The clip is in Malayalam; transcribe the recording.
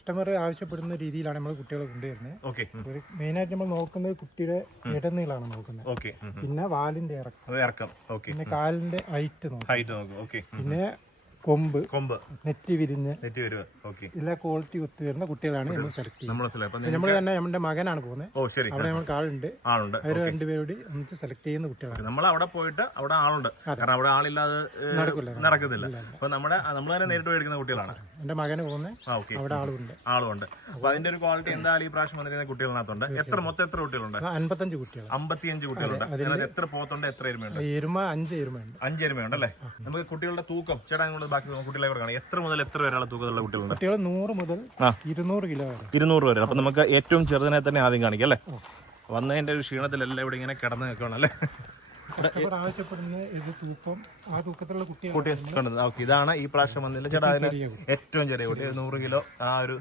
കസ്റ്റമർ ആവശ്യപ്പെടുന്ന രീതിയിലാണ് നമ്മൾ കുട്ടികളെ കൊണ്ടുവരുന്നത്. ഓക്കെ. മെയിനായിട്ട് നമ്മൾ നോക്കുന്നത് കുട്ടിയുടെ ഇടനീളാണ് നോക്കുന്നത്. ഓക്കെ. പിന്നെ വാലിന്റെ ഇറക്കം. ഓക്കെ. പിന്നെ കാലിന്റെ ഹൈറ്റ് നോക്കും. ഓക്കെ. പിന്നെ കൊമ്പ് നെറ്റ് വിരിഞ്ഞ് വരുക. ഓക്കെ. എല്ലാ ക്വാളിറ്റി ഒത്തു വരുന്ന കുട്ടികളാണ് നമ്മൾ സെലക്ട് ചെയ്യുന്നത്. നമ്മൾ തന്നെ നമ്മുടെ മകനാണ് പോകുന്നത്. അവിടെ നമുക്ക് ആളുണ്ട്. അവർ രണ്ടുപേരോട് നമുക്ക് സെലക്ട് ചെയ്യുന്ന കുട്ടികളാണ്. നമ്മൾ അവിടെ പോയിട്ട് അവിടെ ആളുണ്ട്, കാരണം അവിടെ ആളില്ലാതെ നടക്കുന്നില്ല. അപ്പൊ നമ്മൾ തന്നെ നേരിട്ട് മേടിക്കുന്ന കുട്ടികളാണ്. എന്റെ മകന് പോകുന്നത് അവിടെ ആളുണ്ട്. അപ്പൊ അതിന്റെ ഒരു ക്വാളിറ്റി എന്തായാലും ഈ പ്രാവശ്യം വന്നിരിക്കുന്ന കുട്ടികളിനകത്തുണ്ട്. മൊത്തം എത്ര കുട്ടികളുണ്ട്? 55 കുട്ടികൾ. 55 കുട്ടികളുണ്ട്. അതിനകത്ത് എത്ര പോത്തുണ്ട്, എത്ര എരുമയുണ്ട്? എരുമ 5 എരുമയുണ്ട്. 5 എരുമയുണ്ടല്ലേ? നമുക്ക് കുട്ടികളുടെ തൂക്കം ചേട്ടാ ബാക്കി കുട്ടികളെ കാണാം. എത്ര മുതൽ എത്ര വരെയുള്ള തൂക്കമുള്ള കുട്ടികളുണ്ട്? കുട്ടികൾ 100 മുതൽ 200 കിലോ വരെ. 200 വരെ. അപ്പൊ നമുക്ക് ഏറ്റവും ചെറുതിനെ തന്നെ ആദ്യം കാണിക്കാം അല്ലേ? വന്നതിന്റെ ഒരു ക്ഷീണത്തിലെല്ലാം ഇവിടെ ഇങ്ങനെ കിടന്ന് നിൽക്കണം അല്ലേ? ആവശ്യപ്പെടുന്ന ഇത് തൂക്കം ആ തൂക്കത്തിലുള്ള കുട്ടിയെ ഇതാണ് ഈ പ്രാവശ്യം വന്നില്ല ചേട്ടാ. ഏറ്റവും ചെറിയ കുട്ടി 100 കിലോ ആ ഒരു